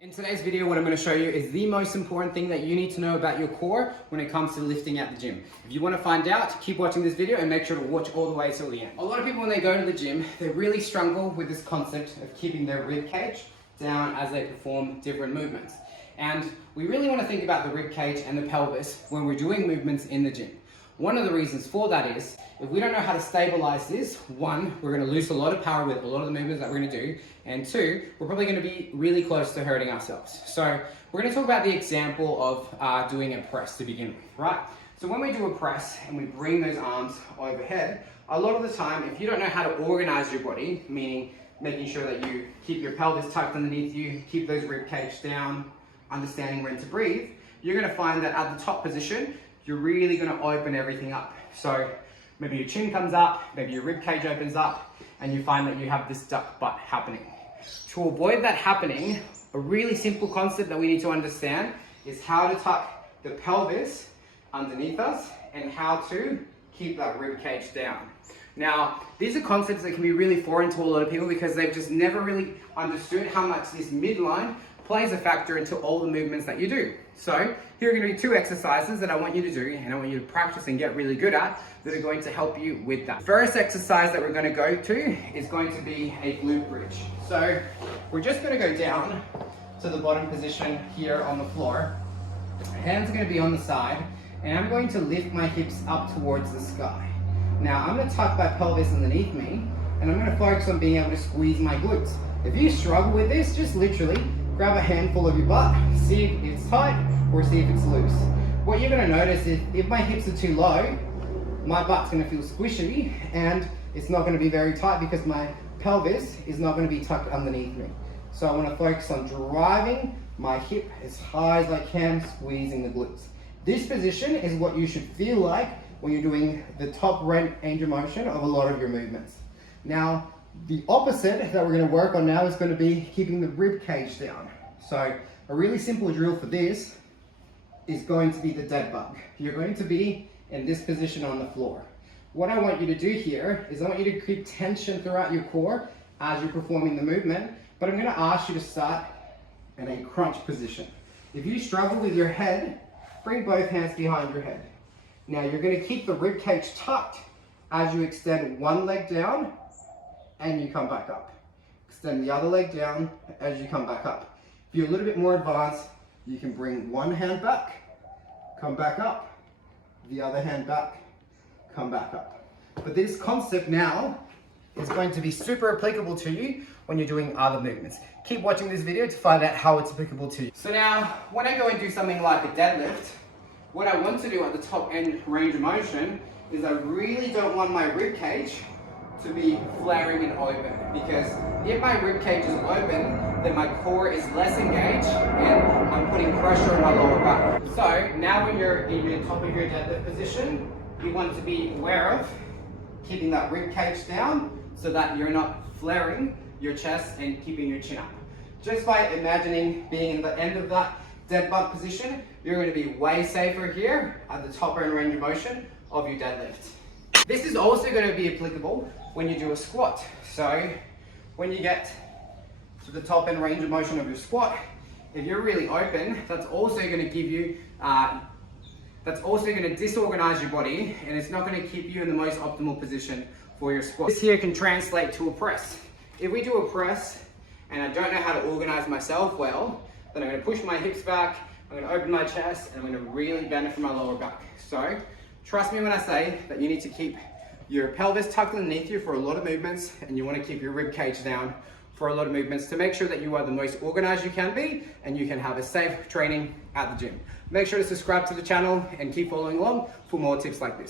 In today's video, what I'm going to show you is the most important thing that you need to know about your core when it comes to lifting at the gym. If you want to find out, keep watching this video and make sure to watch all the way till the end. A lot of people when they go to the gym, they really struggle with this concept of keeping their rib cage down as they perform different movements. And we really want to think about the rib cage and the pelvis when we're doing movements in the gym. One of the reasons for that is, if we don't know how to stabilize this, one, we're going to lose a lot of power with a lot of the movements that we're going to do, and two, we're probably going to be really close to hurting ourselves. So we're going to talk about the example of doing a press to begin with, right? So when we do a press and we bring those arms overhead, a lot of the time, if you don't know how to organize your body, meaning making sure that you keep your pelvis tucked underneath you, keep those rib cage down, understanding when to breathe, you're going to find that at the top position, you're really going to open everything up. So maybe your chin comes up, maybe your rib cage opens up, and you find that you have this duck butt happening. To avoid that happening, a really simple concept that we need to understand is how to tuck the pelvis underneath us and how to keep that rib cage down. Now, these are concepts that can be really foreign to a lot of people because they've just never really understood how much this midline plays a factor into all the movements that you do. So here are going to be two exercises that I want you to do and I want you to practice and get really good at that are going to help you with that. First exercise that we're going to go to is going to be a glute bridge. So we're just going to go down to the bottom position here on the floor. Hands are going to be on the side and I'm going to lift my hips up towards the sky. Now I'm going to tuck my pelvis underneath me and I'm going to focus on being able to squeeze my glutes. If you struggle with this, just literally grab a handful of your butt, see if it's tight or see if it's loose. What you're going to notice is if my hips are too low, my butt's going to feel squishy and it's not going to be very tight because my pelvis is not going to be tucked underneath me. So I want to focus on driving my hip as high as I can, squeezing the glutes. This position is what you should feel like when you're doing the top range of motion of a lot of your movements. Now, the opposite that we're going to work on now is going to be keeping the rib cage down. So a really simple drill for this is going to be the dead bug. You're going to be in this position on the floor. What I want you to do here is I want you to keep tension throughout your core as you're performing the movement, but I'm going to ask you to start in a crunch position. If you struggle with your head, bring both hands behind your head. Now you're going to keep the rib cage tucked as you extend one leg down and you come back up. Extend the other leg down as you come back up. If you're a little bit more advanced, you can bring one hand back, come back up, the other hand back, come back up. But this concept now is going to be super applicable to you when you're doing other movements. Keep watching this video to find out how it's applicable to you. So now, when I go and do something like a deadlift, what I want to do at the top end range of motion is I really don't want my rib cage to be flaring and open, because if my rib cage is open, then my core is less engaged and I'm putting pressure on my lower back. So now when you're in your top of your deadlift position, you want to be aware of keeping that rib cage down so that you're not flaring your chest and keeping your chin up. Just by imagining being in the end of that dead bug position, you're going to be way safer here at the top end range of motion of your deadlift. This is also going to be applicable when you do a squat. So when you get to the top end range of motion of your squat, if you're really open, that's also going to give you, that's also going to disorganize your body and it's not going to keep you in the most optimal position for your squat. This here can translate to a press. If we do a press and I don't know how to organize myself well, then I'm going to push my hips back, I'm going to open my chest, and I'm going to really bend it from my lower back. So trust me when I say that you need to keep your pelvis tucked underneath you for a lot of movements and you want to keep your rib cage down for a lot of movements to make sure that you are the most organized you can be and you can have a safe training at the gym. Make sure to subscribe to the channel and keep following along for more tips like this.